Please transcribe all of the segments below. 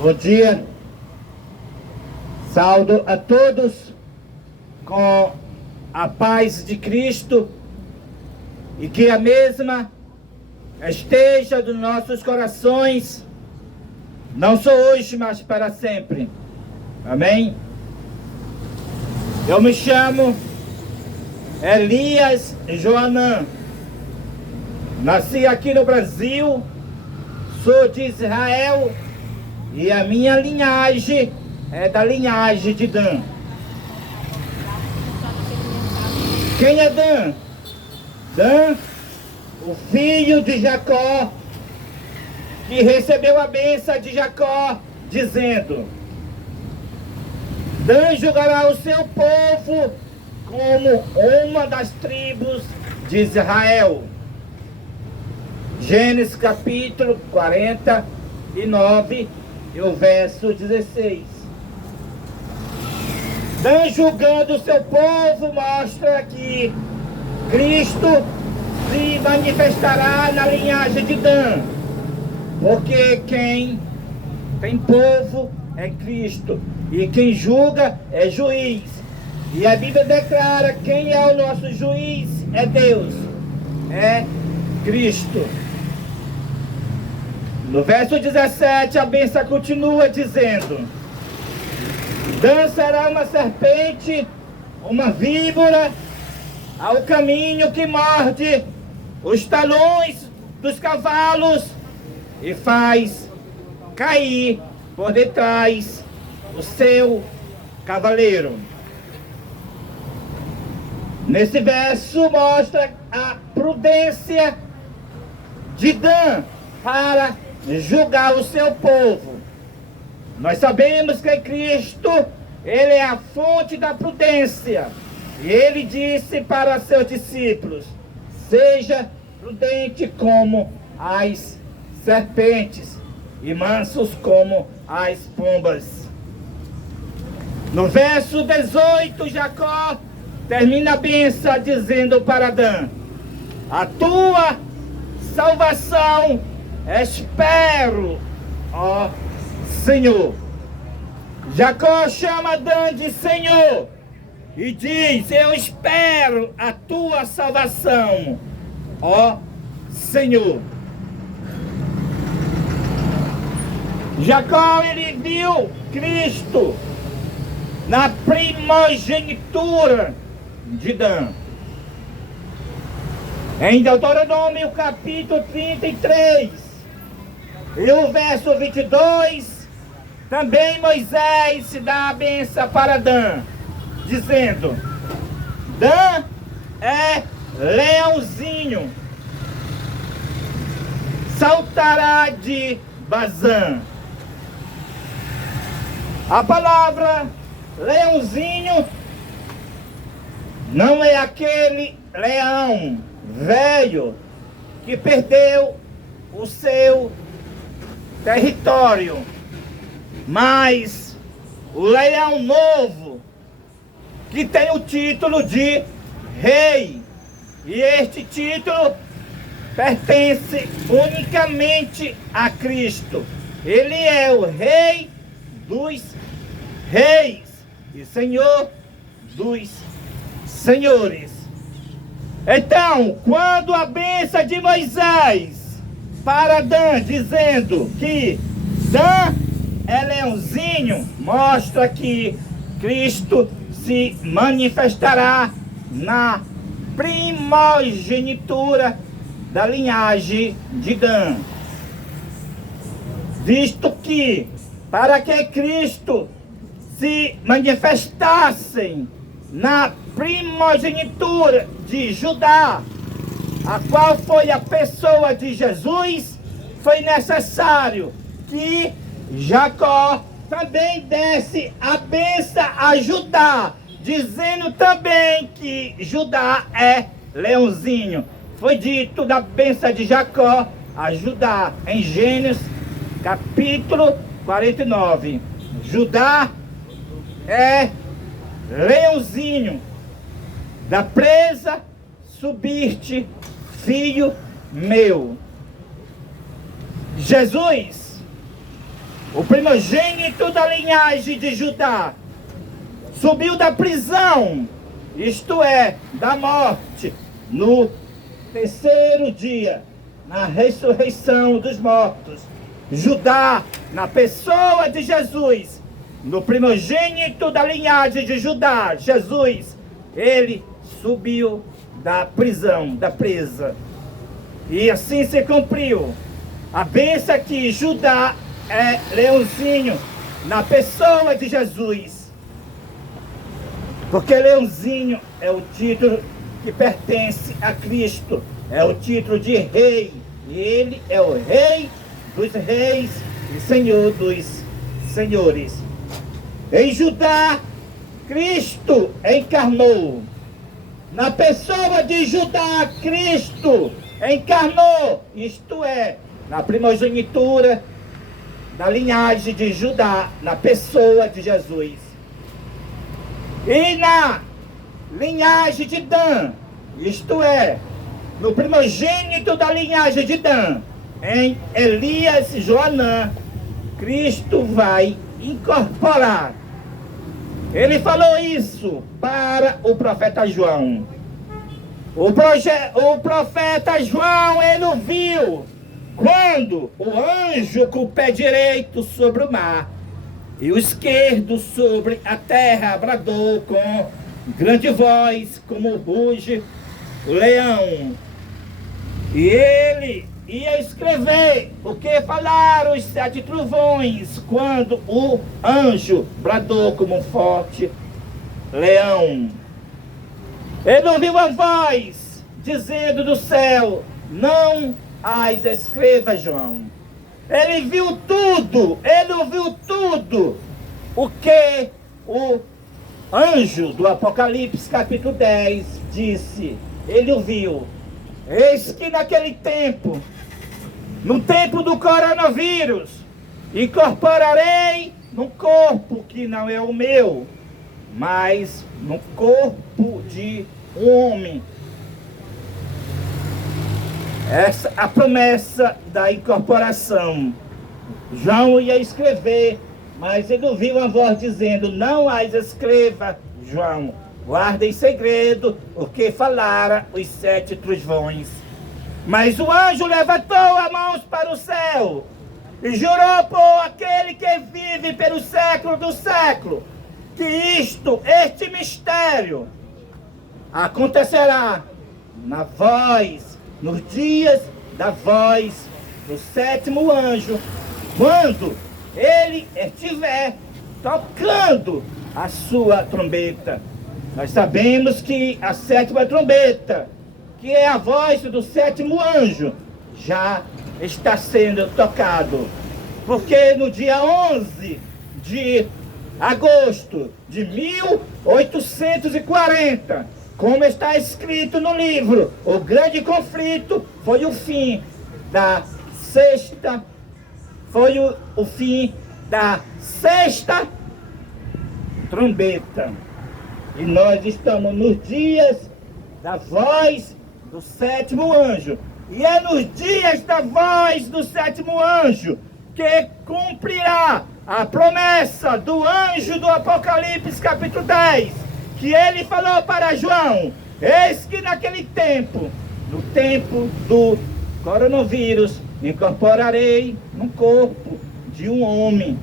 Bom dia, saúdo a todos com a paz de Cristo e que a mesma esteja nos nossos corações, não só hoje, mas para sempre. Amém? Eu me chamo Elias Joanã, nasci aqui no Brasil, sou de Israel e a minha linhagem é da linhagem de Dan. Quem é Dan? Dan, o filho de Jacó, que recebeu a bênção de Jacó, dizendo: Dan julgará o seu povo como uma das tribos de Israel. Gênesis capítulo 49 e o verso 16. Dan julgando o seu povo mostra que Cristo se manifestará na linhagem de Dan, porque quem tem povo é Cristo e quem julga é juiz. E a Bíblia declara quem é o nosso juiz é Deus, é Cristo. No verso 17 a bênção continua dizendo: Dan será uma serpente, uma víbora, ao caminho que morde os talões dos cavalos e faz cair por detrás o seu cavaleiro. Nesse verso mostra a prudência de Dan para julgar o seu povo. Nós sabemos que Cristo, Ele é a fonte da prudência. E Ele disse para seus discípulos: seja prudente como as serpentes e mansos como as pombas. No verso 18, Jacó termina a bênção dizendo para Dan: a tua salvação espero, ó Senhor. Jacó chama Dan de Senhor e diz: eu espero a tua salvação, ó Senhor. Jacó, ele viu Cristo na primogenitura de Dan. Em Deuteronômio capítulo 33 e o verso 22, também Moisés se dá a bênção para Dan, dizendo: Dan é leãozinho, saltará de Bazã. A palavra leãozinho não é aquele leão velho que perdeu o seu território, mas o leão novo que tem o título de rei, e este título pertence unicamente a Cristo. Ele é o Rei dos reis e Senhor dos senhores. Então, quando a bênção de Moisés para Dan, dizendo que Dan é leãozinho, mostra que Cristo se manifestará na primogenitura da linhagem de Dan. Visto que, para que Cristo se manifestasse na primogenitura de Judá, a qual foi a pessoa de Jesus, foi necessário que Jacó também desse a bênção a Judá, dizendo também que Judá é leãozinho. Foi dito da bênção de Jacó a Judá em Gênesis capítulo 49. Judá é leãozinho, da presa subiste, filho meu. Jesus o primogênito da linhagem de Judá, subiu da prisão, isto é, da morte, no terceiro dia, na ressurreição dos mortos. Judá, na pessoa de Jesus, no primogênito da linhagem de Judá, Jesus, ele subiu da prisão, da presa. E assim se cumpriu a bênção que Judá é leãozinho na pessoa de Jesus. Porque leãozinho é o título que pertence a Cristo, é o título de rei. E ele é o rei dos reis e senhor dos senhores. Em Judá, Cristo encarnou. Na pessoa de Judá, Cristo encarnou, isto é, na primogenitura da linhagem de Judá, na pessoa de Jesus. E na linhagem de Dan, isto é, no primogênito da linhagem de Dan, em Elias e Joanã, Cristo vai incorporar. Ele falou isso para o profeta João. O profeta João, ele viu quando o anjo com o pé direito sobre o mar e o esquerdo sobre a terra bradou com grande voz, como ruge o leão. E ele ia escrever o que falaram os 7 trovões quando o anjo bradou como um forte leão. Ele ouviu a voz dizendo do céu: não as escreva, João. Ele viu tudo, ele ouviu tudo o que o anjo do Apocalipse capítulo 10 disse. Ele ouviu. Eis que naquele tempo, no tempo do coronavírus, incorporarei num corpo que não é o meu, mas no corpo de um homem. Essa é a promessa da incorporação. João ia escrever, mas ele ouviu uma voz dizendo: não as escreva, João, guarda em segredo o que falara os 7 trovões. Mas o anjo levantou as mãos para o céu e jurou por aquele que vive pelo século do século, que este mistério acontecerá na voz, nos dias da voz do 7º anjo, quando ele estiver tocando a sua trombeta. Nós sabemos que a 7ª trombeta, que é a voz do 7º anjo, já está sendo tocado. Porque no dia 11 de agosto de 1840, como está escrito no livro, o grande conflito foi o fim da sexta, sexta trombeta. E nós estamos nos dias da voz do 7º anjo. E é nos dias da voz do 7º anjo que cumprirá a promessa do anjo do Apocalipse capítulo 10, que ele falou para João: eis que naquele tempo, no tempo do coronavírus, incorporarei no corpo de um homem,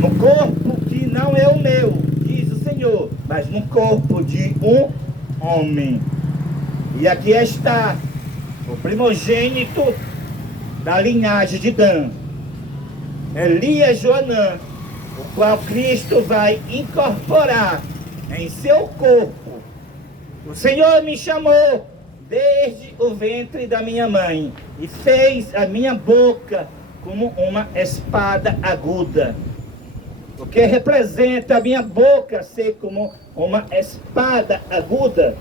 no corpo que não é o meu, diz o Senhor, mas no corpo de um homem. E aqui está o primogênito da linhagem de Dan, Elias Joanã, o qual Cristo vai incorporar em seu corpo. O Senhor me chamou desde o ventre da minha mãe e fez a minha boca como uma espada aguda. O que representa a minha boca ser como uma espada aguda?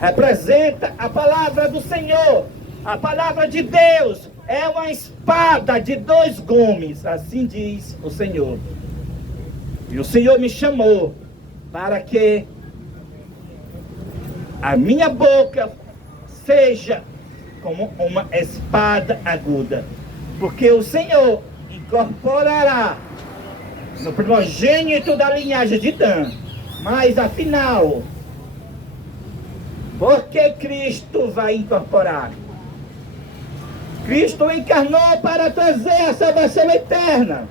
Representa a palavra do Senhor. A palavra de Deus é uma espada de 2 gumes, assim diz o Senhor. E o Senhor me chamou para que a minha boca seja como uma espada aguda. Porque o Senhor incorporará no primogênito da linhagem de Dan. Mas afinal, por que Cristo vai incorporar? Cristo encarnou para trazer a salvação eterna,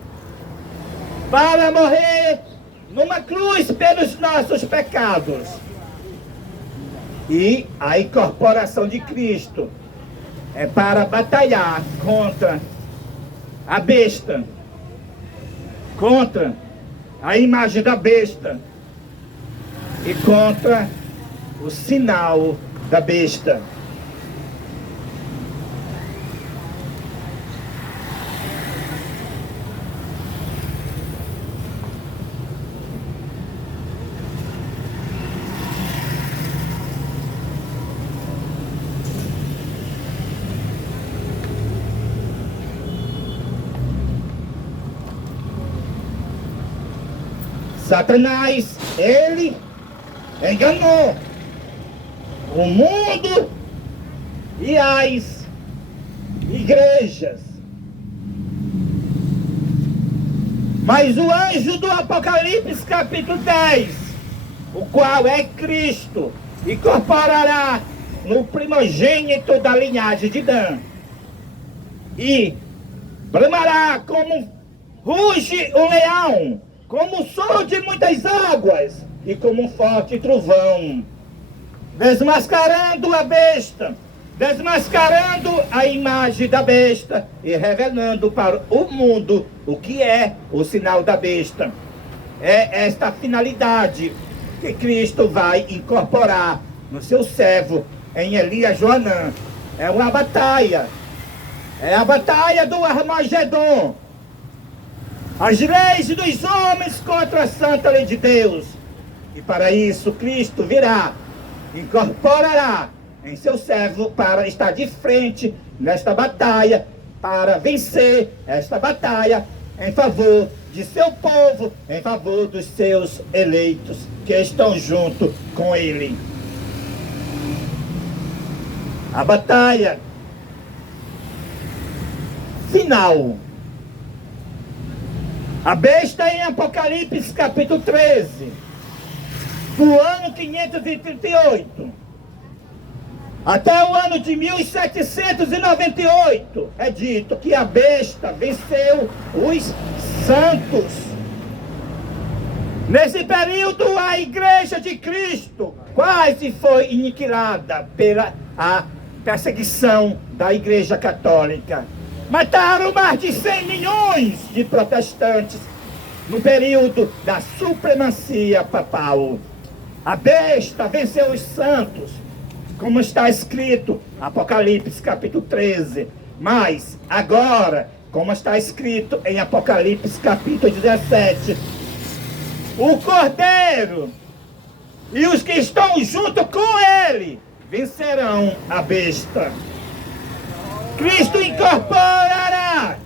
para morrer numa cruz pelos nossos pecados. E a incorporação de Cristo é para batalhar contra a besta, contra a imagem da besta e contra o sinal da besta. Satanás, ele enganou o mundo e as igrejas. Mas o anjo do Apocalipse capítulo 10, o qual é Cristo, incorporará no primogênito da linhagem de Dan, e bramará como ruge o leão, como o som de muitas águas, e como um forte trovão, desmascarando a besta, desmascarando a imagem da besta e revelando para o mundo o que é o sinal da besta. É esta finalidade que Cristo vai incorporar no seu servo em Elias Joanã. É uma batalha, é a batalha do Armagedon. As leis dos homens contra a santa lei de Deus. E para isso Cristo virá, incorporará em seu servo para estar de frente nesta batalha, para vencer esta batalha em favor de seu povo, em favor dos seus eleitos que estão junto com ele. A batalha final. A besta em Apocalipse capítulo 13, do ano 538 até o ano de 1798, é dito que a besta venceu os santos. Nesse período, a igreja de Cristo quase foi aniquilada pela a perseguição da igreja católica. Mataram mais de 100 milhões de protestantes no período da supremacia papal. A besta venceu os santos, como está escrito, Apocalipse capítulo 13. Mas agora, como está escrito em Apocalipse capítulo 17, o Cordeiro e os que estão junto com ele vencerão a besta. Cristo incorporará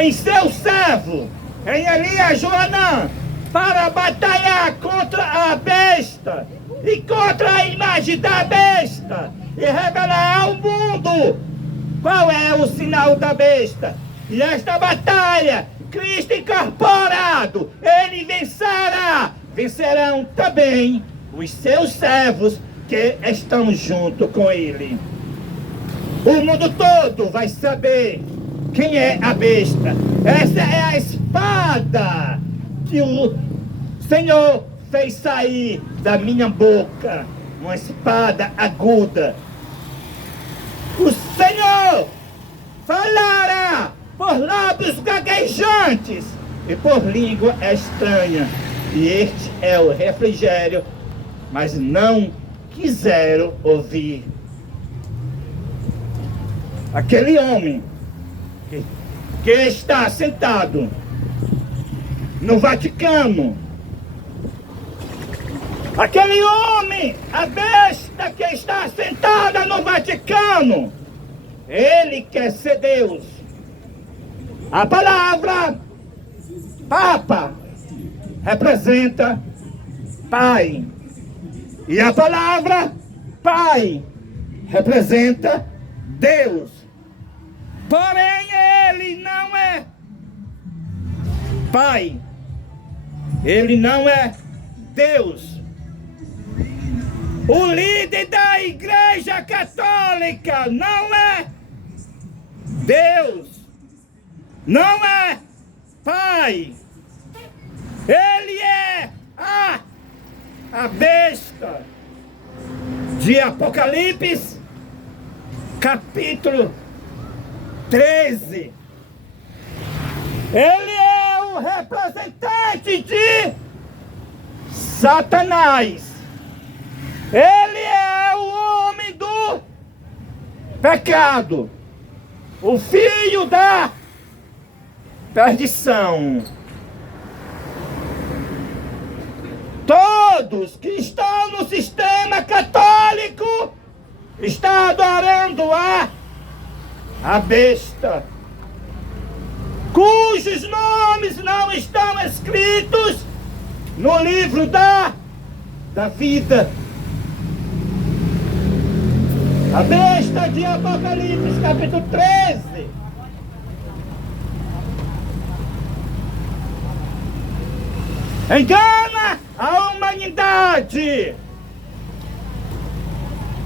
em seu servo, em Elias Joanã, para batalhar contra a besta e contra a imagem da besta e revelar ao mundo qual é o sinal da besta. E esta batalha, Cristo incorporado, ele vencerá. Vencerão também os seus servos que estão junto com ele. O mundo todo vai saber quem é a besta. Essa é a espada que o Senhor fez sair da minha boca. Uma espada aguda. O Senhor falará por lábios gaguejantes e por língua estranha. E este é o refrigério, mas não quiseram ouvir. Aquele homem que está sentado no Vaticano, aquele homem, a besta que está sentada no Vaticano, ele quer ser Deus. A palavra Papa representa Pai, e a palavra Pai representa Deus. Porém, ele não é Pai. Ele não é Deus. O líder da Igreja Católica não é Deus. Não é Pai. Ele é a besta de Apocalipse, capítulo 13. Ele é o representante de Satanás. Ele é o homem do pecado, o filho da perdição. Todos que estão no sistema católico estão adorando a besta, cujos nomes não estão escritos no livro da vida. A besta de Apocalipse, capítulo 13. Engana a humanidade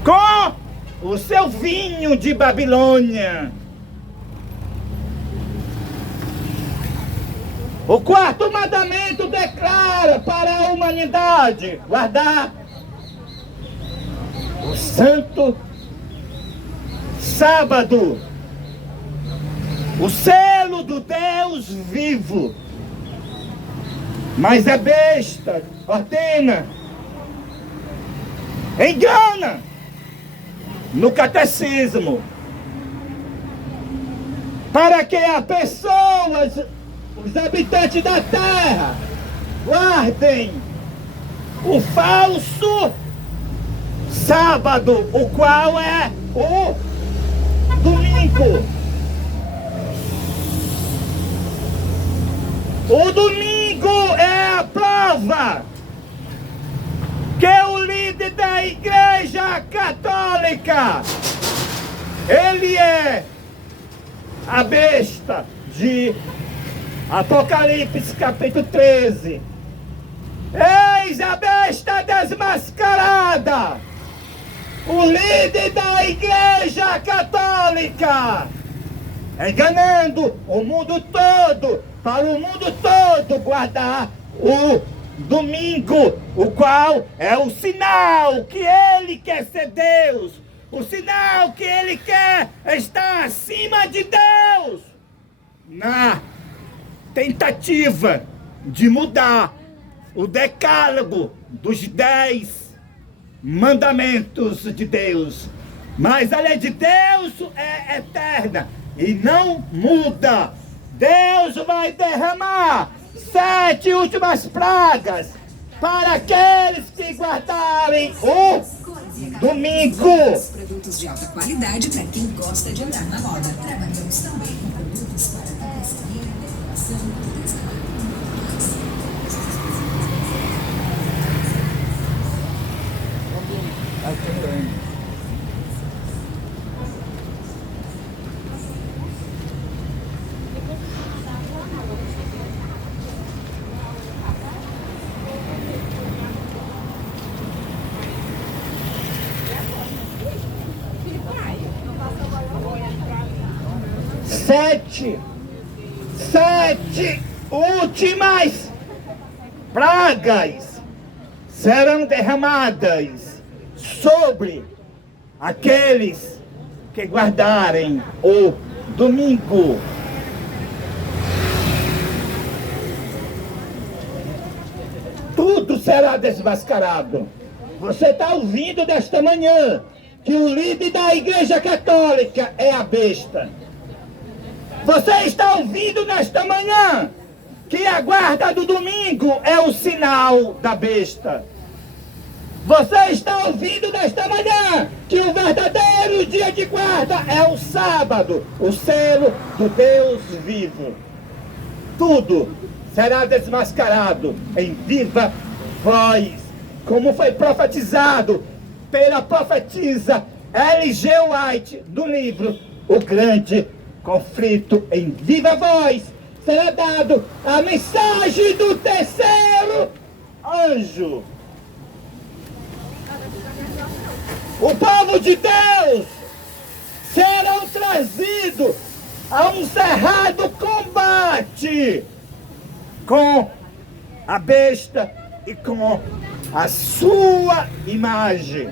com o seu vinho de Babilônia. O quarto mandamento declara para a humanidade guardar o santo sábado, o selo do Deus vivo. Mas a besta ordena, engana no catecismo, para que as pessoas, os habitantes da terra, guardem o falso sábado, o qual é o domingo. O domingo é a prova que o líder da Igreja Católica, ele é a besta de Apocalipse capítulo 13. Eis a besta desmascarada, o líder da Igreja Católica, enganando o mundo todo, para o mundo todo guardar o domingo, o qual é o sinal que ele quer ser Deus, o sinal que ele quer estar acima de Deus, na tentativa de mudar o decálogo dos 10 mandamentos de Deus. Mas a lei de Deus é eterna e não muda. Deus vai derramar 7 últimas pragas para aqueles que guardarem o domingo. Produtos de alta qualidade para quem gosta de andar na moda. Trabalhamos também com produtos para tapeçaria, decoração, Sete últimas pragas serão derramadas sobre aqueles que guardarem o domingo. Tudo será desmascarado. Você está ouvindo desta manhã que o líder da Igreja Católica é a besta. Você está ouvindo nesta manhã que a guarda do domingo é o sinal da besta. Você está ouvindo nesta manhã que o verdadeiro dia de guarda é o sábado, o selo do Deus vivo. Tudo será desmascarado em viva voz, como foi profetizado pela profetisa L.G. White no livro O Grande conflito em viva voz, será dado a mensagem do terceiro anjo. O povo de Deus serão trazidos a um cerrado combate com a besta e com a sua imagem.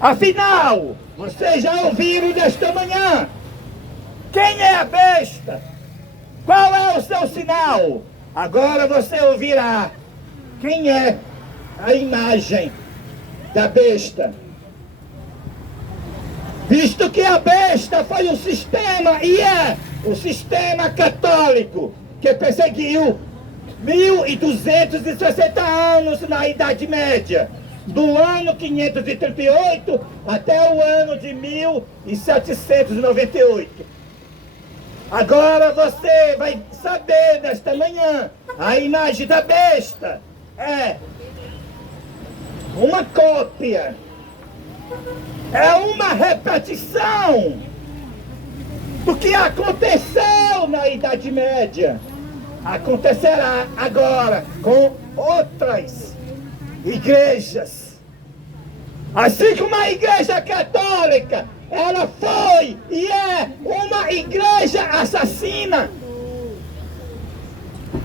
Afinal, vocês já ouviram nesta manhã, quem é a besta? Qual é o seu sinal? Agora você ouvirá quem é a imagem da besta. Visto que a besta foi o sistema, e é o sistema católico, que perseguiu 1260 anos na Idade Média, do ano 538 até o ano de 1798. Agora você vai saber nesta manhã, a imagem da besta é uma cópia, é uma repetição do que aconteceu na Idade Média. Acontecerá agora com outras igrejas. Assim como a Igreja Católica, ela foi e é uma igreja assassina.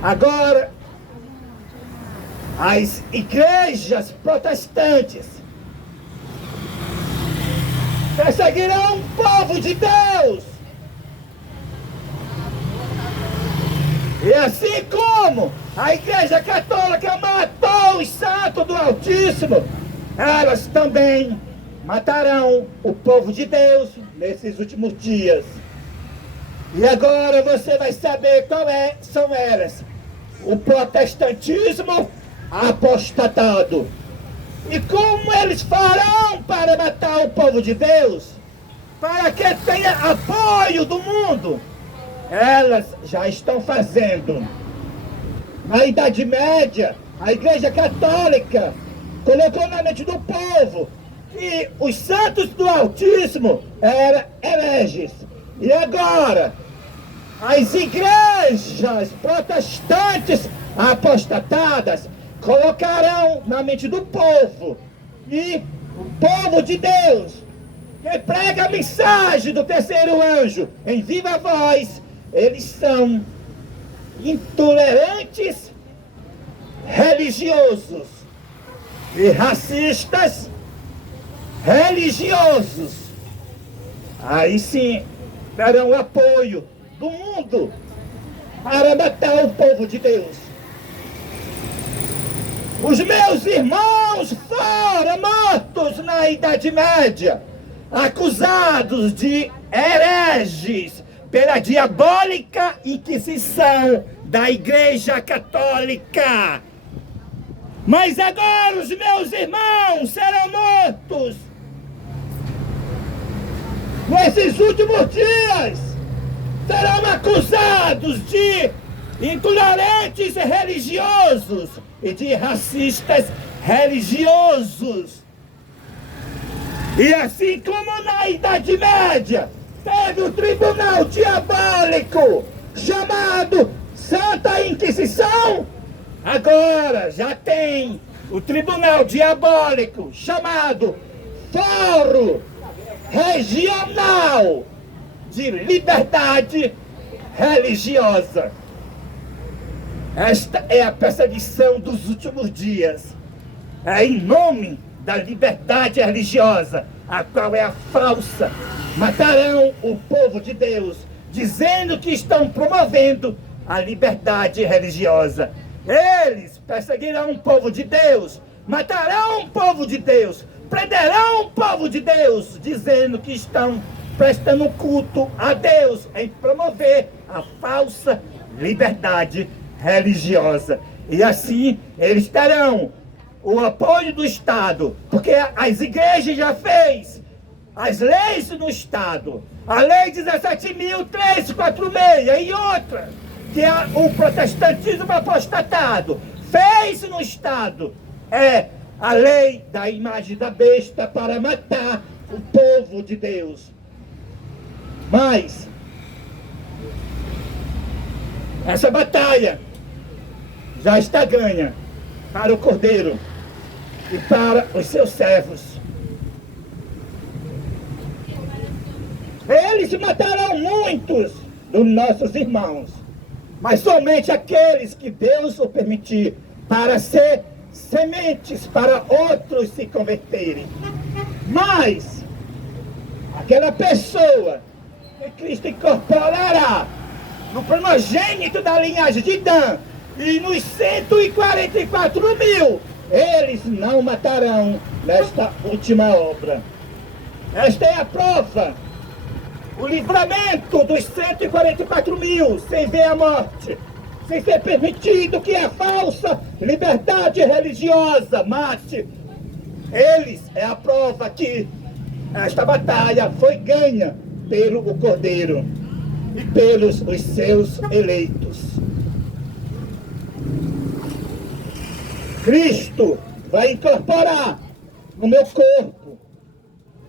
Agora, as igrejas protestantes perseguirão o povo de Deus. E assim como a Igreja Católica matou os santos do Altíssimo, elas também matarão o povo de Deus nesses últimos dias. E agora você vai saber são elas. O protestantismo apostatado. E como eles farão para matar o povo de Deus? Para que tenha apoio do mundo? Elas já estão fazendo. Na Idade Média, a Igreja Católica colocou na mente do povo que os santos do Altíssimo eram hereges. E agora, as igrejas protestantes apostatadas colocarão na mente do povo, e o povo de Deus, que prega a mensagem do terceiro anjo em viva voz, eles são intolerantes, religiosos e racistas religiosos. Aí sim terão apoio do mundo para matar o povo de Deus. Os meus irmãos foram mortos na Idade Média, acusados de hereges pela diabólica Inquisição da Igreja Católica. Mas agora os meus irmãos serão mortos nesses últimos dias. Serão acusados de intolerantes religiosos e de racistas religiosos. E assim como na Idade Média teve o tribunal diabólico chamado Santa Inquisição, agora já tem o tribunal diabólico chamado Fórum Regional de Liberdade Religiosa. Esta é a perseguição dos últimos dias. É em nome da liberdade religiosa, a qual é a falsa. Matarão o povo de Deus, dizendo que estão promovendo a liberdade religiosa. Eles perseguirão o povo de Deus, matarão o povo de Deus, prenderão o povo de Deus, dizendo que estão prestando culto a Deus em promover a falsa liberdade religiosa. E assim eles terão o apoio do Estado, porque as igrejas já fez as leis no Estado, a lei 17.346 e outra, que é o protestantismo apostatado fez no Estado, é a lei da imagem da besta para matar o povo de Deus. Mas Essa batalha já está ganha para o Cordeiro e para os seus servos. Eles matarão muitos dos nossos irmãos, mas somente aqueles que Deus o permitir, para ser sementes para outros se converterem. Mas aquela pessoa que Cristo incorporará no primogênito da linhagem de Dan e nos 144.000, eles não matarão nesta última obra. Esta é a prova, o livramento dos 144.000 sem ver a morte, sem ser permitido que a falsa liberdade religiosa mate. Eles é a prova que esta batalha foi ganha pelo Cordeiro e pelos os seus eleitos. Cristo vai incorporar no meu corpo,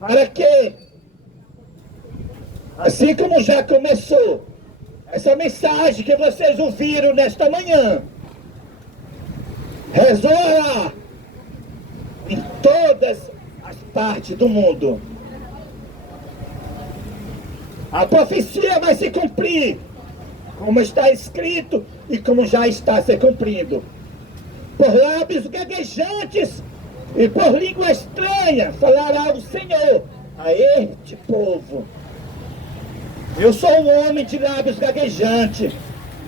para que, assim como já começou, essa mensagem que vocês ouviram nesta manhã ressoará em todas as partes do mundo. A profecia vai se cumprir, como está escrito e como já está se cumprindo. Por lábios gaguejantes e por língua estranha falará o Senhor a este povo. Eu sou um homem de lábios gaguejantes,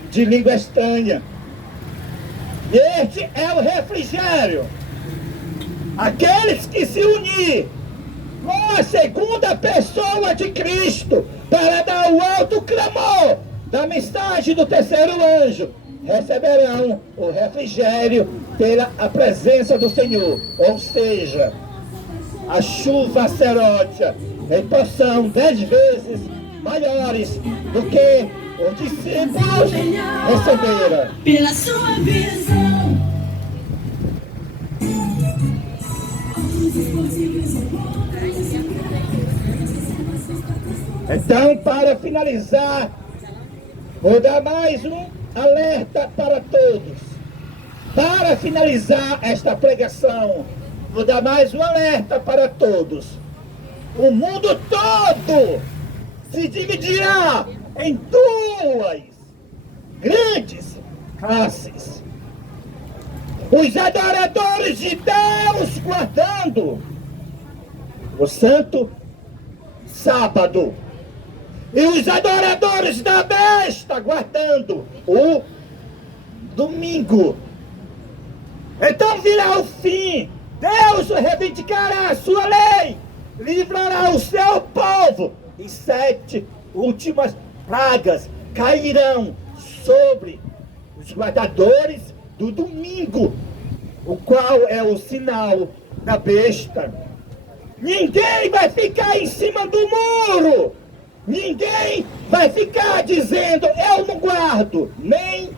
de língua estranha. E este é o refrigério. Aqueles que se unir com a segunda pessoa de Cristo para dar o alto clamor da mensagem do terceiro anjo, receberão o refrigério pela a presença do Senhor. Ou seja, a chuva serótea em porção 10 vezes maiores do que os discípulos receberam. Pela sua visão. Então, para finalizar, vou dar mais um alerta para todos. Para finalizar esta pregação, vou dar mais um alerta para todos. O mundo todo se dividirá em duas grandes classes. Os adoradores de Deus guardando o santo sábado, e os adoradores da besta guardando o domingo. Então virá o fim. Deus reivindicará a sua lei, livrará o seu povo, e 7 últimas pragas cairão sobre os guardadores do domingo, o qual é o sinal da besta. Ninguém vai ficar em cima do muro. Ninguém vai ficar dizendo, eu não guardo nem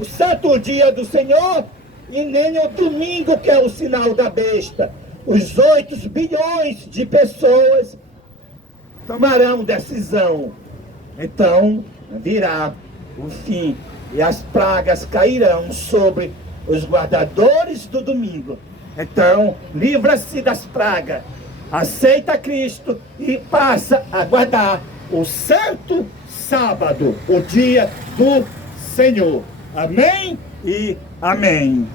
o santo dia do Senhor e nem o domingo, que é o sinal da besta. Os 8 bilhões de pessoas tomarão decisão. Então virá o fim e as pragas cairão sobre os guardadores do domingo. Então livra-se das pragas, aceita Cristo e passa a guardar o santo sábado, o dia do Senhor. Amém e amém.